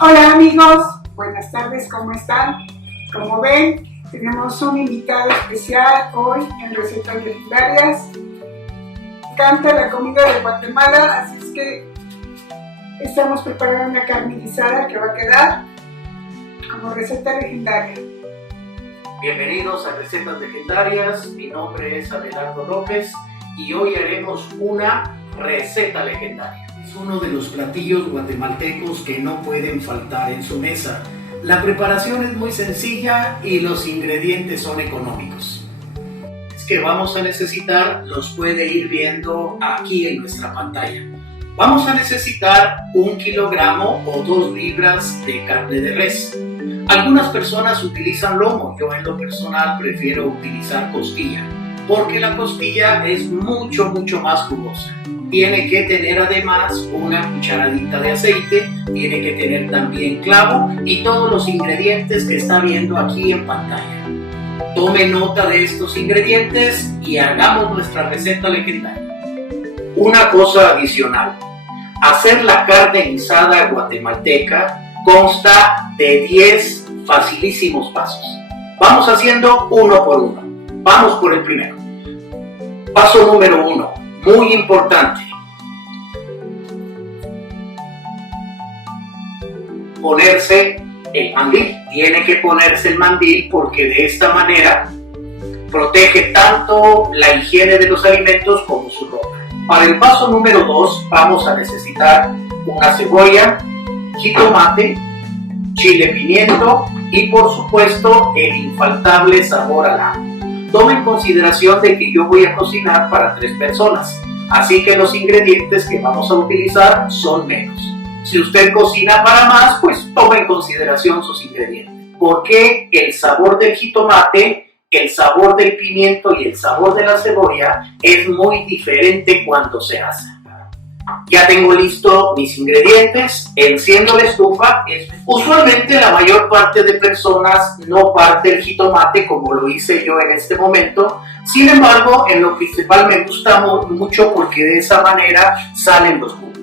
Hola amigos, buenas tardes, ¿cómo están? Como ven, tenemos un invitado especial hoy en Recetas Legendarias. Me encanta la comida de Guatemala, así es que estamos preparando una carne guisada que va a quedar como receta legendaria. Bienvenidos a Recetas Legendarias, mi nombre es Abelardo López y hoy haremos una receta legendaria. Es uno de los platillos guatemaltecos que no pueden faltar en su mesa. La preparación es muy sencilla y los ingredientes son económicos. Es que vamos a necesitar, los puede ir viendo aquí en nuestra pantalla. Vamos a necesitar 1 kilogramo o 2 libras de carne de res. Algunas personas utilizan lomo, yo en lo personal prefiero utilizar costilla, porque la costilla es mucho más jugosa. Tiene que tener además una cucharadita de aceite, tiene que tener también clavo y todos los ingredientes que está viendo aquí en pantalla. Tome nota de estos ingredientes y hagamos nuestra receta legendaria. Una cosa adicional, hacer la carne guisada guatemalteca consta de 10 facilísimos pasos. Vamos haciendo uno por uno. Vamos por el primero. Paso número 1, muy importante. Ponerse el mandil. Tiene que ponerse el mandil porque de esta manera protege tanto la higiene de los alimentos como su ropa. Para el paso número 2 vamos a necesitar una cebolla, jitomate, chile pimiento y por supuesto el infaltable sabor al ajo. Tome en consideración de que yo voy a cocinar para 3 personas, así que los ingredientes que vamos a utilizar son menos. Si usted cocina para más, pues tome en consideración sus ingredientes, porque el sabor del jitomate, el sabor del pimiento y el sabor de la cebolla es muy diferente cuando se hace. Ya tengo listo mis ingredientes, enciendo la estufa. Usualmente la mayor parte de personas no parte el jitomate como lo hice yo en este momento. Sin embargo, en lo principal me gusta mucho porque de esa manera salen los jugos.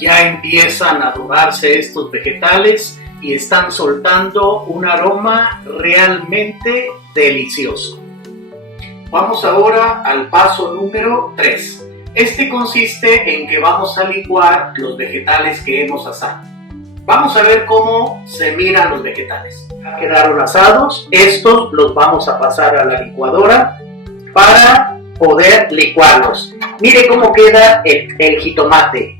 Ya empiezan a dorarse estos vegetales y están soltando un aroma realmente delicioso. Vamos ahora al paso número 3. Este consiste en que vamos a licuar los vegetales que hemos asado. Vamos a ver cómo se miran los vegetales. Ya quedaron asados, estos los vamos a pasar a la licuadora para poder licuarlos. Mire cómo queda el jitomate,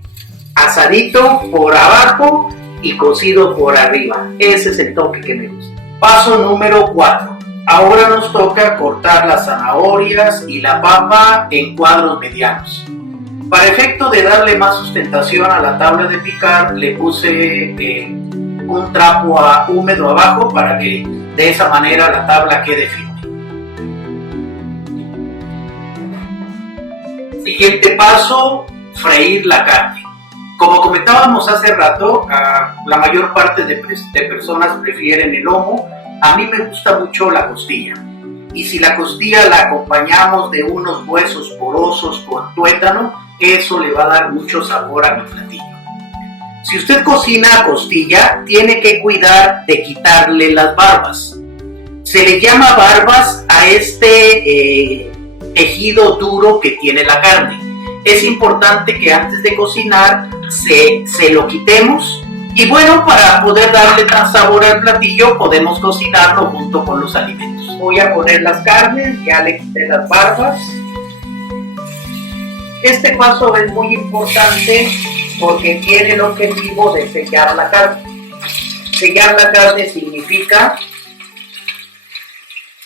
asadito por abajo y cocido por arriba. Ese es el toque que me gusta. Paso número 4. Ahora nos toca cortar las zanahorias y la papa en cuadros medianos. Para efecto de darle más sustentación a la tabla de picar, le puse un trapo húmedo abajo para que de esa manera la tabla quede firme. Siguiente paso, freír la carne. Como comentábamos hace rato, la mayor parte de personas prefieren el lomo. A mí me gusta mucho la costilla. Y si la costilla la acompañamos de unos huesos porosos con tuétano, eso le va a dar mucho sabor a mi platillo. Si usted cocina costilla, tiene que cuidar de quitarle las barbas. Se le llama barbas a este tejido duro que tiene la carne. Es importante que antes de cocinar se lo quitemos. Y bueno, para poder darle tan sabor al platillo, podemos cocinarlo junto con los alimentos. Voy a poner las carnes, ya le quité las barbas. Este paso es muy importante porque tiene el objetivo de sellar la carne. Sellar la carne significa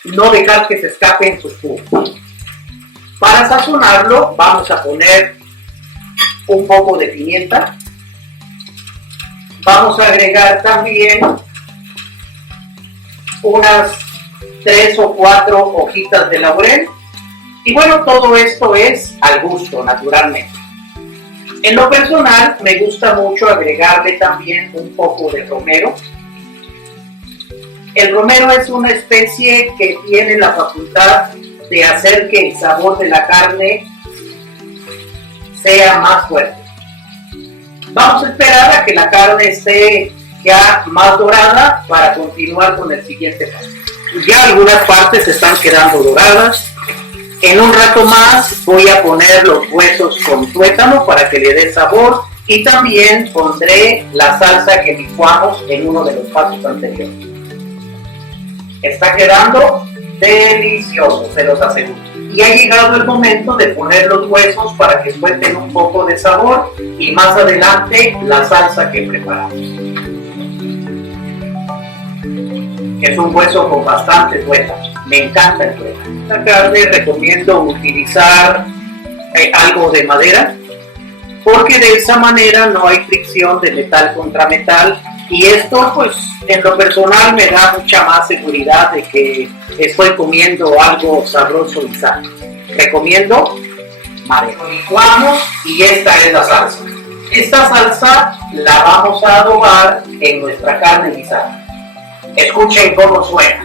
no dejar que se escapen sus jugos. Para sazonarlo, vamos a poner un poco de pimienta. Vamos a agregar también unas 3 o 4 hojitas de laurel. Y bueno, todo esto es al gusto, naturalmente. En lo personal, me gusta mucho agregarle también un poco de romero. El romero es una especie que tiene la facultad de hacer que el sabor de la carne sea más fuerte. Vamos a esperar a que la carne esté ya más dorada para continuar con el siguiente paso. Ya algunas partes están quedando doradas. En un rato más voy a poner los huesos con tuétano para que le dé sabor y también pondré la salsa que licuamos en uno de los pasos anteriores. Está quedando delicioso, se los aseguro. Y ha llegado el momento de poner los huesos para que suelten un poco de sabor y más adelante la salsa que preparamos. Es un hueso con bastante tuétano, me encanta el tuétano. Esta carne recomiendo utilizar algo de madera porque de esa manera no hay fricción de metal contra metal y esto pues en lo personal me da mucha más seguridad de que estoy comiendo algo sabroso y sano. Recomiendo madera. Lo licuamos y esta es la salsa. Esta salsa la vamos a adobar en nuestra carne guisada. Escuchen cómo suena.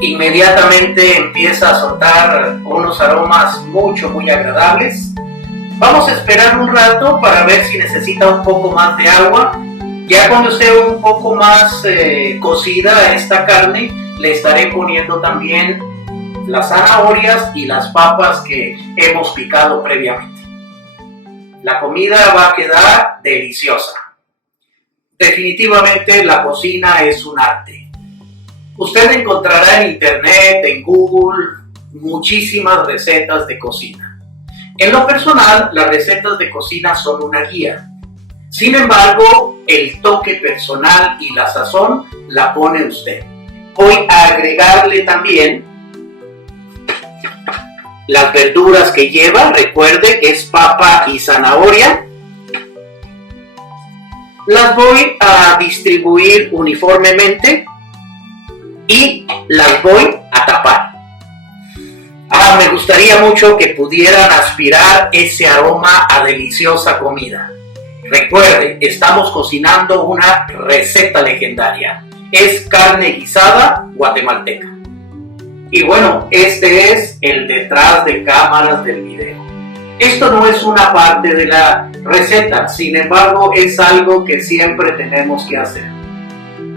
Inmediatamente empieza a soltar unos aromas muy agradables. Vamos a esperar un rato para ver si necesita un poco más de agua. Ya cuando esté un poco más cocida esta carne, le estaré poniendo también las zanahorias y las papas que hemos picado previamente. La comida va a quedar deliciosa. Definitivamente la cocina es un arte. Usted encontrará en internet, en Google, muchísimas recetas de cocina. En lo personal, las recetas de cocina son una guía. Sin embargo, el toque personal y la sazón la pone usted. Voy a agregarle también las verduras que lleva. Recuerde, es papa y zanahoria. Las voy a distribuir uniformemente y las voy a tapar. Me gustaría mucho que pudieran aspirar ese aroma a deliciosa comida. Recuerde, estamos cocinando una receta legendaria. Es carne guisada guatemalteca. Y bueno, este es el detrás de cámaras del video. Esto no es una parte de la receta, sin embargo, es algo que siempre tenemos que hacer.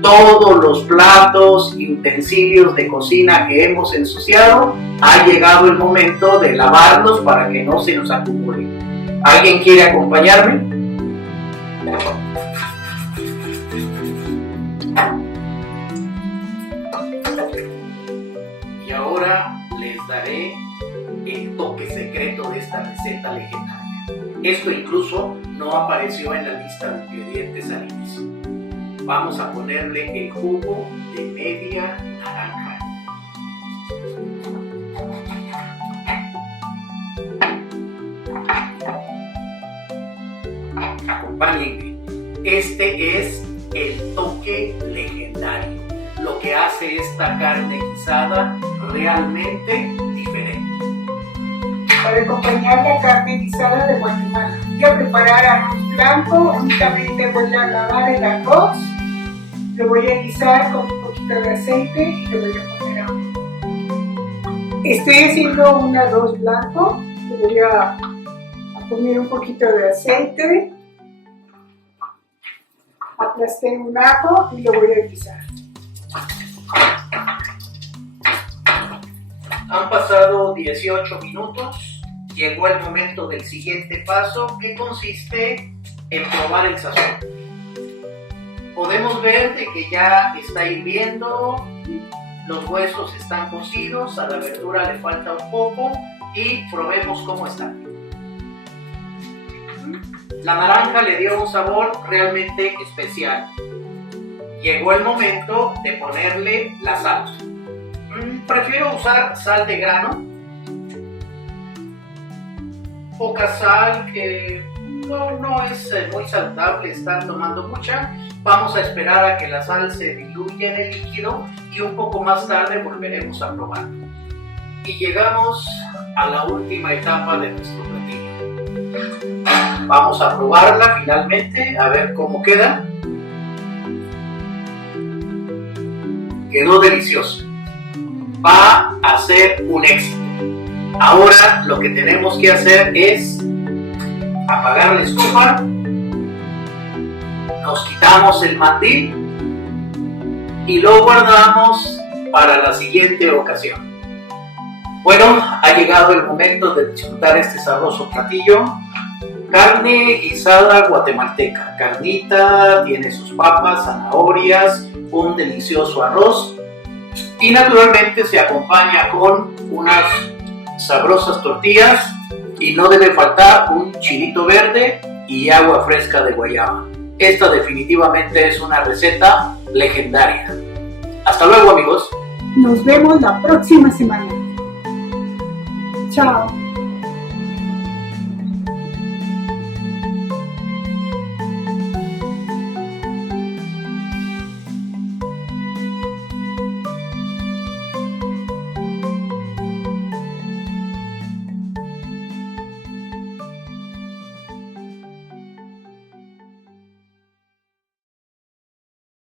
Todos los platos y utensilios de cocina que hemos ensuciado, ha llegado el momento de lavarlos para que no se nos acumulen. ¿Alguien quiere acompañarme? Y ahora les daré el toque secreto de esta receta legendaria. Esto incluso no apareció en la lista de ingredientes al inicio. Vamos a ponerle el jugo de media naranja. Acompáñenme. Este es el toque legendario, lo que hace esta carne guisada realmente diferente. Para acompañar la carne guisada de Guatemala, voy a preparar arroz blanco. Únicamente voy a lavar el arroz, lo voy a guisar con un poquito de aceite y le voy a poner agua. Estoy haciendo un arroz blanco, le voy a poner un poquito de aceite, aplasté un ajo y lo voy a guisar. Han pasado 18 minutos, llegó el momento del siguiente paso, que consiste en probar el sazón. Podemos ver de que ya está hirviendo, los huesos están cocidos, a la verdura le falta un poco y probemos cómo está. La naranja le dio un sabor realmente especial. Llegó el momento de ponerle la salsa. Prefiero usar sal de grano, poca sal, que no es muy saludable estar tomando mucha. Vamos a esperar a que la sal se diluya en el líquido y un poco más tarde volveremos a probar. Y llegamos a la última etapa de nuestro platillo. Vamos a probarla finalmente, a ver cómo queda. Quedó delicioso. Va a ser un éxito. Ahora lo que tenemos que hacer es apagar la estufa, nos quitamos el mandil y lo guardamos para la siguiente ocasión. Bueno, ha llegado el momento de disfrutar este sabroso platillo. Carne guisada guatemalteca, carnita, tiene sus papas, zanahorias, un delicioso arroz y naturalmente se acompaña con unas sabrosas tortillas y no debe faltar un chilito verde y agua fresca de guayaba. Esta definitivamente es una receta legendaria. Hasta luego, amigos. Nos vemos la próxima semana. Chao.